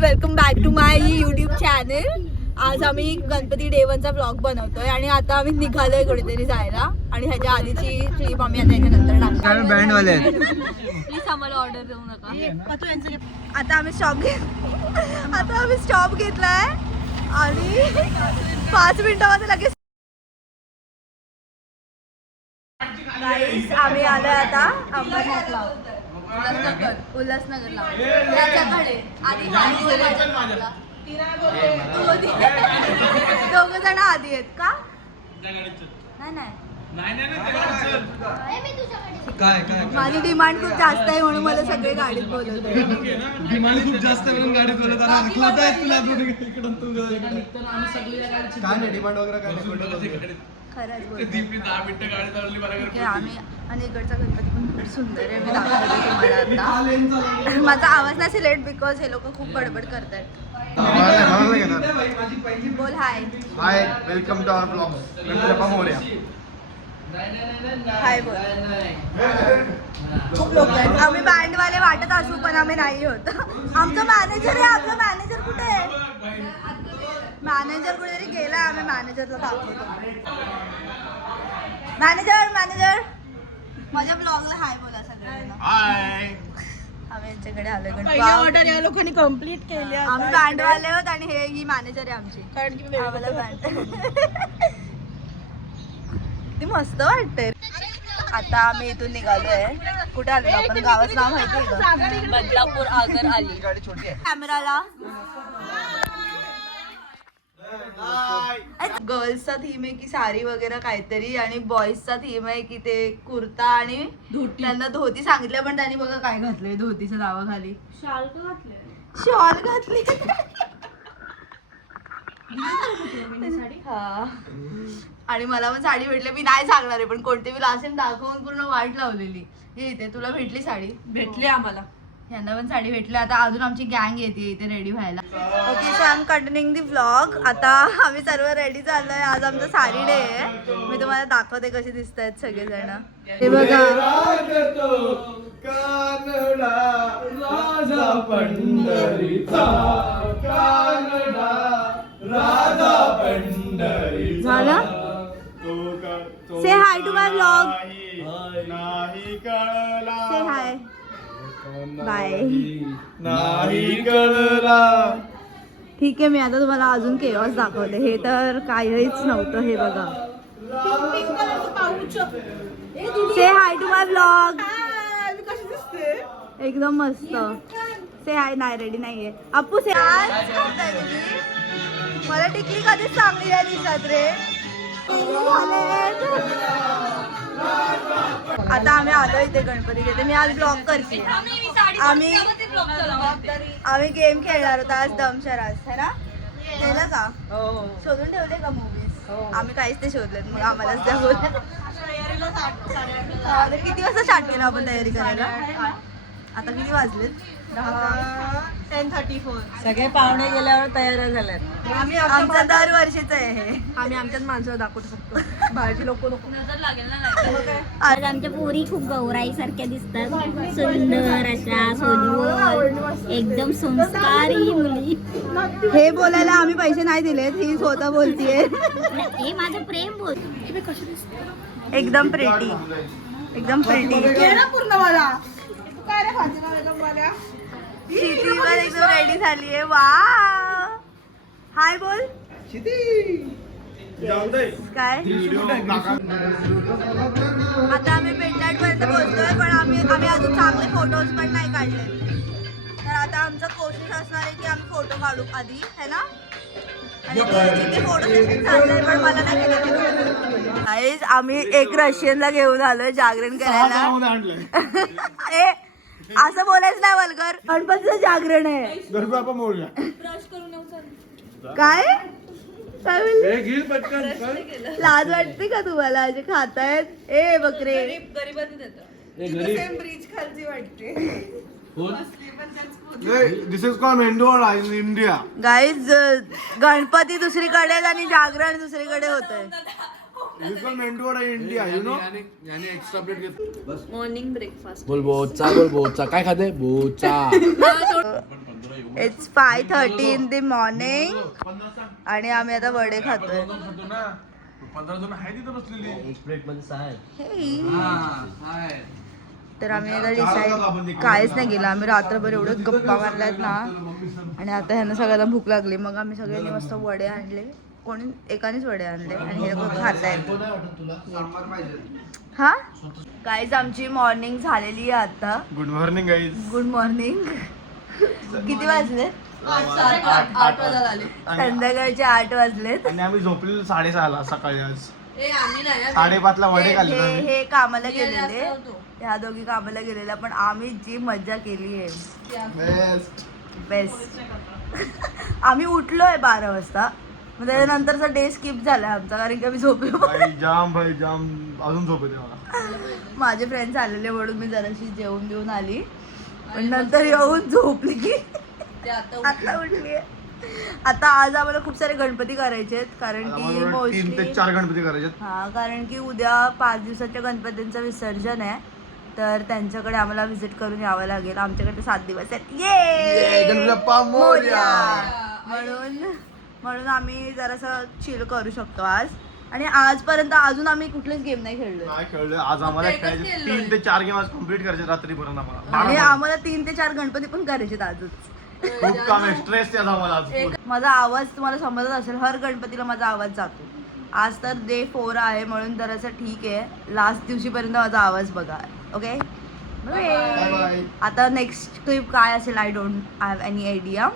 Welcome back to my YouTube channel. आज आम्ही Ganpati day 1चा blog बनवतोय आणि आता आम्ही निघालोय कुठेतरी जायला आणि ह्याच्या आधीची क्लिप आम्ही आता याच्यानंतर टाकतो. बँड वाले प्लीज आम्हाला ऑर्डर देऊ नका. आता आम्ही स्टॉप घेतलाय आणि 5 मिनिटामध्ये लगेच आम्ही आलोय आता अंबरनाथला, उल्हासनगरला. त्याच्याकडे आधी दोघ जण आधी आहेत का? नाही माझी डिमांड खूप जास्त आहे म्हणून मला सगळे गाडीत बोलवते. डिमांड खूप जास्त आहे म्हणून गाडीत बोलत काय नाही डिमांड वगैरे काय नाही. खरंच आम्ही आणि इकडचा गणपती पण खूप सुंदर आहे. मी दाखवते तुम्हाला आता. माझा आवाज नाही सिलेक्ट बिकॉज हे लोक खूप बडबड करतात. बोल hi. Hi, welcome to our blog. Ganpati मोरया. हाय बोल. खूप लोक आहेत. आम्ही बँडवाले वाटत असू पण आम्ही नाही होत. आमचं मॅनेजर आहे. आपलं मॅनेजर कुठे आहे? मॅनेजर कुठेतरी गेला. आम्ही मॅनेजरला दाखवतो. मॅनेजर माझ्या ब्लॉगला हाय बोला सगळ्यांना. हाय. आम्ही यांच्याकडे आलोय. पहिली ऑर्डर या लोकांनी कंप्लीट केली. आम्ही बँडवाले आहोत आणि ही मॅनेजर आहे आमची. कारण की आम्हाला बँड ती मस्त वाटते. आता आम्ही इथून निघालोय. कुठे आलो आपण? गावाचं नाव माहिती आहे का? बदलापूर आगर आली. गाडी छोटी आहे. कॅमेराला गर्ल्सचा थीम आहे की साडी वगैरे काहीतरी आणि बॉईजचा थीम आहे की ते कुर्ता आणि त्यांना धोती सांगितलं पण त्यांनी बघा काय घातलंय धोतीच्या नावाखाली. शॉल घातली. हा आणि मला पण साडी भेटली. मी नाही सांगणार आहे पण कोणती मी लास्ट टाइम दाखवून पूर्ण वाट लावलेली. हे इथे तुला भेटली साडी? भेटली आम्हाला. यांना पण साडी भेटली. आता अजून आमची गँग येते इथे रेडी व्हायला. Okay so I am continuing the vlog. आता आम्ही सर्व रेडी झालोय. आज आमचं साडी डे आहे. मी तुम्हाला दाखवते कसे दिसत आहेत सगळेजण. हे बघा झालं. Say hi to my vlog. Say hi bye. नाही कळला. ठीक आहे मी आता तुम्हाला अजून केओस दाखवते. हे तर काहीच नव्हतं. हे बघा. से हाय टू माय व्लॉग. एकदम मस्त. से हाय. नाही रेडी नाहीये अप्पू. से मला टिकली कधीच चांगली आहे दिसत रे. आता आम्ही आलो इथे गणपती घेते. मी आज ब्लॉग करते. आम्ही गेम खेळणार होतो आज दमशराज है ना. केलं का? शोधून ठेवले का मूवीज? आम्ही काहीच ते शोधलेत मग आम्हालाच द्या बोल. किती वाजता स्टार्ट केलं आपण तयारी करायला? आता किती वाजलेत? 10:34. सगळे पाहुणे गेल्यावर तयार झाल्यात. आमचं दरवर्षीच आहे हे. आम्ही आमच्याच माणसं दाखवू शकतो. बाहेरची लोक नजर लागेल ना. आज आमच्या पोरी खूप गौराई सारख्या दिसतात. सुंदर अशा सोनवळ एकदम संस्कारी मुली. हे बोलायला आम्ही पैसे नाही दिलेत. ही स्वतः बोलतीये. हे माझं प्रेम बोल. एकदम प्रेटी. एकदम प्रेटी. पूर्ण मला शिटीवर एकदम रेडी झालीये. वा हाय बोल. काय आता आम्ही पेंटाट पर्यंत पोहोचलोय पण आम्ही अजून चांगले फोटोज पण नाही काढले. तर आता आमचं कोशिश असणार आहे की आम्ही फोटो काढू आधी है ना. आणि तिथे फोटो सेशन चाललंय पण मला नाही केलं. आम्ही एक रशियनला घेऊन आलोय जागरण करायला. ए असं बोलायचं नाही वल्गर. गणपतीचं जागरण आहे. गणपती मोरया. काय काय बोलली? लाज वाटते का तुम्हाला असे खातायत? ए बकरे ब्रिज खालची वाटते. This is called meduvada in India. Guys Ganpati दुसरीकडे आहेत आणि जागरण दुसरीकडे होत आहे. Meduvada India you know. याने एक्स्ट्रा प्लेट घेत. Morning breakfast. बोल बोचा काय खाते बोचा. इट्स 5:30 in the morning आणि आम्ही आता वडे खातोय. 15 जण आहे तिथं बसलेली. Hey. तर आम्ही आता डिसाईड काहीच नाही केलं. आम्ही रात्रभर एवढं गप्पा मारल्यात ना आणि आता ह्यांना सगळ्यांना भूक लागली. मग आम्ही सगळ्यांनी मस्त वडे आणले. कोणी एकानेच वडे आणले आणि हे लोक खात आहेत. हा गाईज आमची मॉर्निंग झालेली आहे आता. Good morning guys. Good morning. किती वाजले? 8 वाजता आले. संध्याकाळचे 8 वाजलेत आणि आम्ही झोपलेलो 6:30 सकाळी आज. आम्ही नाही 5:30 वडे खाल्ले हे आम्ही. हे कामाला गेलेले. ह्या दोघी कामाला गेलेल्या पण आम्ही जी मजा केली आहे बेस्ट. बेस्ट. आम्ही उठलोय 12 वाजता. मग त्याच्यानंतरचा डे स्किप झालाय आमचा कारण की आम्ही झोपलो. भाई जाम अजून झोप येते मला. माझे फ्रेंड्स आलेले म्हणून मी जराशी जेवून बिवून आली पण नंतर येऊन झोपली. आता उठली. आता आज आम्हाला खूप सारे गणपती करायचे आहेत कारण की 3 ते मोस्टली 4 गणपती करायचे. हा कारण की उद्या 5 दिवसाच्या गणपतींचं विसर्जन आहे तर त्यांच्याकडे आम्हाला व्हिजिट करून यावं लागेल. आमच्याकडे 7 दिवस आहेत. ये गणपती बाप्पा मोरया. म्हणून आम्ही जरासं चिल करू शकतो आज. आणि आजपर्यंत अजून आम्ही कुठलेच गेम नाही खेळलोय. नाही खेळलोय आज. आम्हाला खेळायचे 3 ते 4 गेम आज कम्प्लीट करायचे रात्रीपर्यंत आम्हाला. आणि आम्हाला 3 ते 4 गणपती पण करायचे आजच. खूप काम आहे. स्ट्रेस त्याचा आम्हाला आज. माझा आवाज तुम्हाला समजत असेल. हर गणपतीला माझा आवाज जातो. आज तर डे 4 आहे म्हणून जरासं ठीक आहे. लास्ट दिवशीपर्यंत माझा आवाज बघा. Okay bye. आता नेक्स्ट क्लिप काय असेल I don't have any idea.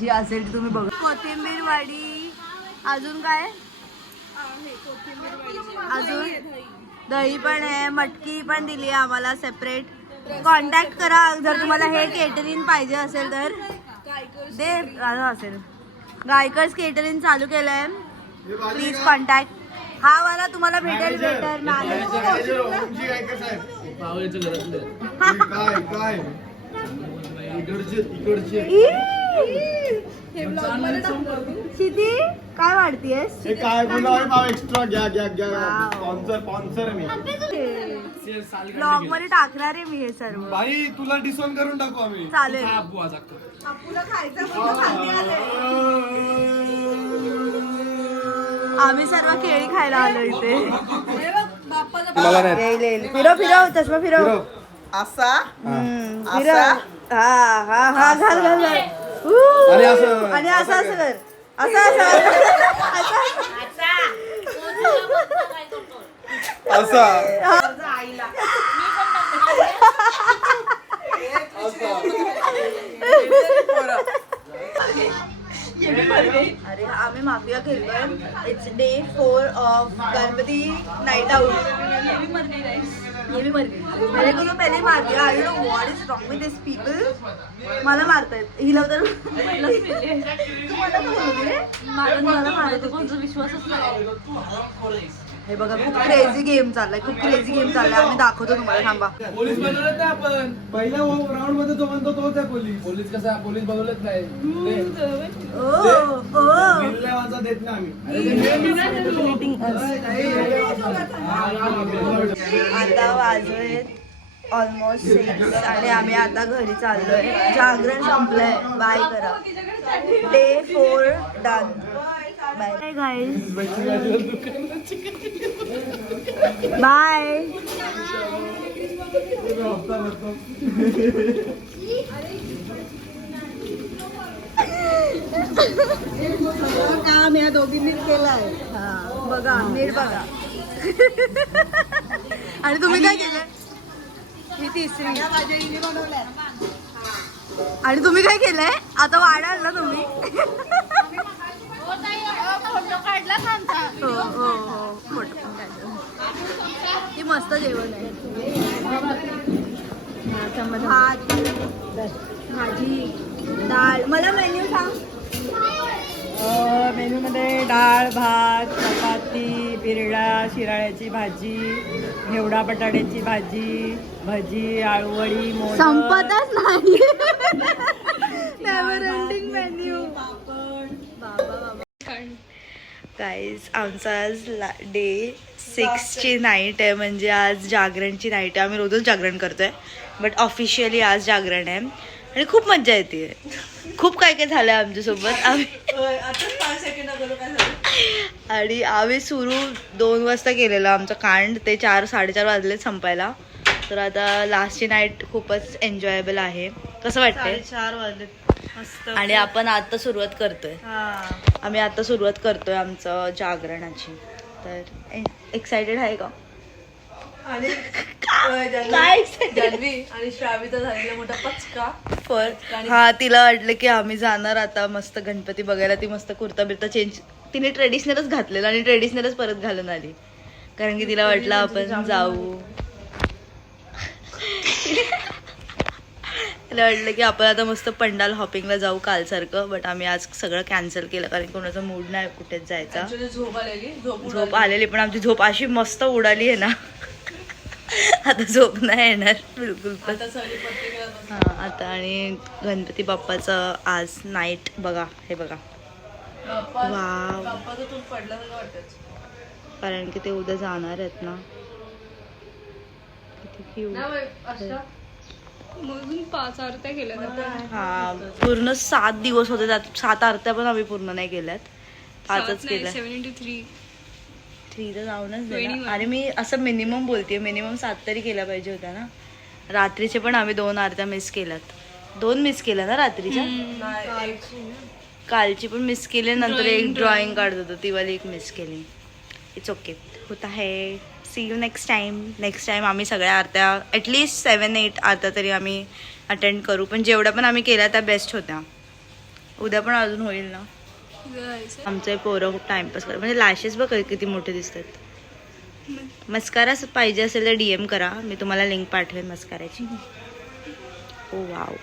जी असेल ती तुम्ही बघा. कोथिंबीर वाडी. अजून काय? अजून दही पण आहे. मटकी पण दिली आहे आम्हाला सेपरेट. कॉन्टॅक्ट करा जर तुम्हाला हे केटरिंग पाहिजे असेल तर. दे असेल गायकर्स केटरिंग चालू केलं आहे. Please contact. हा वाला तुम्हाला भेटेल बेटर काय शिती काय वाढतीयस? काय बोला एक्स्ट्रा घ्या. स्पॉन्सर मी. ब्लॉग मध्ये टाकणार आहे मी हे सर्व. भाई तुला डिस्काउंट करून टाकू आम्ही. चालेल. आम्ही सर्व केळी खायला आलो इथे. फिरव चष्मा फिरव. असा फिरव. हा घाल घाल घाल. आणि असं असं कर. अरे आम्ही माफिया खेळलोय. It's day 4 of Ganpati night out. ये भी मर गई. मेरे को तो पहले ही मार दिया. I don't know what is wrong with this people. मला मारतायत. हिला तर तू मला का बोलते रे? मला मारायचं कोणचा विश्वासच नाही. हे बघा खूप क्रेझी गेम चाललाय. आम्ही दाखवतो तुम्हाला. थांबा. पोलीस बनवलंच नाही आपण. पहिल्या राऊंड मध्ये जो म्हणतो तोच आहे पोलीस. पोलीस कसा पोलीस बनवलंच नाही. वाजा देत ना आम्ही. आता वाजवेत ऑलमोस्ट 6 आणि आम्ही आता घरी चाललोय. जागरण संपलंय. बाय करा. Day 4 done. Bye guys. Bye. काम या दोघींनीच केलंय. बघा नीट बघा. आणि तुम्ही काय केलंय? ही तिसरी. आणि तुम्ही काय केलंय? आता वाढाल ना तुम्ही. हो फोटो पण काढला. ही मस्त जेवण आहे. भात भाजी डाळ. मला मेन्यू सांग. मेनू मध्ये डाळ भात चपाती बिरडा शिराळ्याची भाजी घेवडा बटाट्याची भाजी भजी आळूवडी मोदक संपतच नाही. Never ending menu. गाईज आमचा आज डे 6ची नाईट आहे. म्हणजे आज जागरणची नाईट आहे. आम्ही रोजच जागरण करतोय बट ऑफिशियली आज जागरण आहे. आणि खूप मज्जा येते. खूप काय काय झालंय आमच्यासोबत. आणि आम्ही सुरू 2 वाजता केलेलं आमचं कांड, ते 4-4:30 वाजले संपायला. तर आता लास्टची नाईट खूपच एन्जॉयबल आहे. कसं वाटतंय? 4 वाजले मस्त. आणि आपण आता सुरुवात करतोय. आम्ही आता सुरुवात करतोय आमचं जागरणाची. तर एक्साइटेड आहे का? आणि काय जान्हवी आणि श्रावीचा झालेला मोठा पचका. हा, तिला वाटलं की आम्ही जाणार आता मस्त गणपती बघायला. ती मस्त कुर्ता बिर्ता चेंज, तिने ट्रेडिशनलच घातलेलं आणि ट्रेडिशनलच परत घालून आली. कारण की तिला वाटलं आपण जाऊ. तिला वाटलं की आपण आता मस्त पंडाल हॉपिंगला जाऊ कालसारखं. बट आम्ही आज सगळं कॅन्सल केलं कारण कोणाचा मूड नाही कुठेच जायचा. झोप आलेली, पण आमची झोप अशी मस्त उडाली आहे ना. आता झोप नाही येणार बिलकुल पण. हा, आता आणि गणपती बाप्पाचं आज नाईट बघा. हे बघा, वाव. कारण की ते उद्या जाणार आहेत ना. किती cute. मधून 5 आरत्या केल्या. हा, पूर्ण 7 दिवस होते त्यात. 7 आरत्या पण आम्ही पूर्ण नाही केल्यात, 5च केल्या. 73 तर जाऊनच दे ना. आणि मी असं मिनिमम बोलतेय, मिनिमम 7 तरी केल्या पाहिजे होत्या ना. रात्रीचे पण आम्ही 2 आरत्या मिस केल्यात. 2 मिस केल्या ना रात्रीच्या. कालची पण मिस केली, नंतर एक ड्रॉइंग काढत होतो ती वाली एक मिस केली. इट्स ओके, होत आहे. See you next time. Next time आम्ही सगळ्या आरत्या ॲटलिस्ट 7-8 आरत्या तरी आम्ही अटेंड करू. पण जेवढ्या पण आम्ही केल्या त्या बेस्ट होत्या. उद्या पण अजून होईल ना. आमचे पोरं खूप टाइमपास करतात. म्हणजे लॅशेस बघ किती मोठे दिसतात. मस्कारा पाहिजे असेल तर DM करा, मी तुम्हाला लिंक पाठवेन मस्काराची. ओ वाव,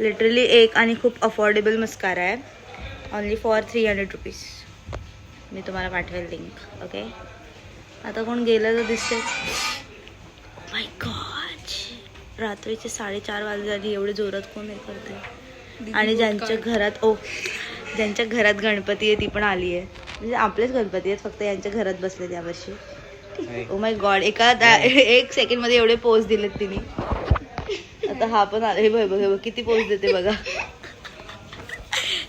लिटरली एक आणि खूप अफोर्डेबल मस्कारा आहे. Only for 300 rupees. मी तुम्हाला पाठवेल लिंक. ओके. आता कोण गेलं तर दिसते. माय गॉड, रात्रीचे 4:30 वाजले झाली. एवढे जोरात कोण हे करते. आणि ज्यांच्या घरात गणपती आहे ती पण आली आहे. म्हणजे आपलेच गणपती आहेत, फक्त यांच्या घरात बसले यावर्षी. ओ माय गॉड, एक सेकंड मध्ये एवढे पोज दिलेत तिने. आता हा पण आला. हे बघ किती पोज देते बघा.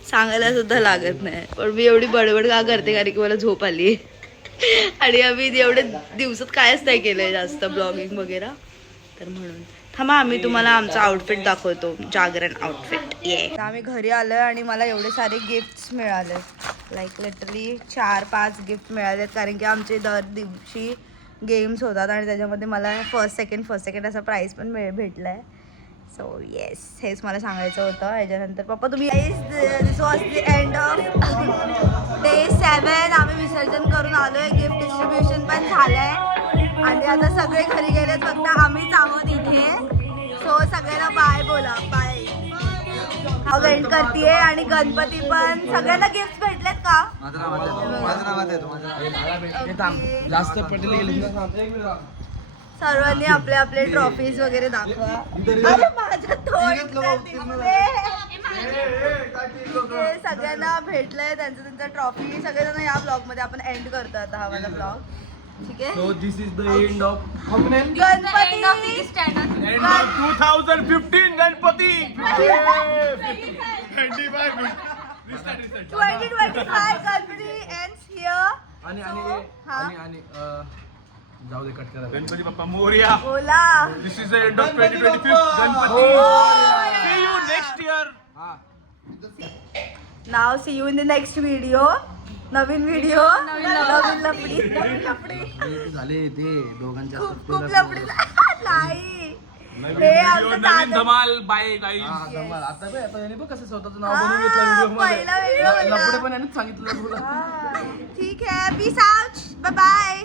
सांगायला सुद्धा लागत नाही, पण मी एवढी बडबड का करते कारण की मला झोप आली. आणि आम्ही एवढे दिवसात कायच नाही केलंय जास्त ब्लॉगिंग वगैरे. तर म्हणून थांबा, आम्ही तुम्हाला आमचा आउटफिट दाखवतो, जागरण आउटफिट. ये आम्ही घरी आलोय आणि मला एवढे सारे गिफ्ट्स मिळाले. लाईक लिटरली 4-5 गिफ्ट मिळालेत. कारण की आमचे दर दिवशी गेम्स होतात आणि त्याच्यामध्ये मला फर्स्ट सेकंड असा प्राईज पण भेटलाय. सो येस, हेच मला सांगायचं होतं. याच्यानंतर पप्पा तुम्ही this was the end of day 7. आम्ही विसर्जन करून आलोय. गिफ्ट डिस्ट्रीब्युशन पण झालंय आणि आता सगळे घरी गेलेत, फक्त आम्हीच आहोत इथे. सो सगळ्यांना बाय बोला. बाय. एंड करतीये. आणि गणपती पण सगळ्यांना गिफ्ट भेटलेत का? जास्त पटेल गेले. सर्वांनी आपले आपले ट्रॉफीज वगैरे दाखवा. अरे माझ्या सगळ्यांना भेटलंय त्यांचं ट्रॉफी. सगळेजण या ब्लॉग मध्ये आपण एंड करतो आता हा वाला ब्लॉग. ठीक आहे. So this is the end of thumbnail. Ganpati End of 2015 Ganpati. 2025 Ganpati ends here. आणि जाऊ दे, कट करा. गणपती बाप्पा मोरया. बोला. This is the end of 2025 Ganpati. See you next year. Now see you in the next video. नवीन व्हिडिओ, नवीन लपडी. झाले ते दोघांच्या खूप लपडी नाही. हे आमचं नवीन धमाल. Bye guys. आता याने बघ कसं स्वतःचं नाव बनवून घेतलं व्हिडिओ पहिला व्हिडिओ मध्ये. लपडे पण यानेच सांगितलं तुला. ठीक आहे. Peace out. Bye bye.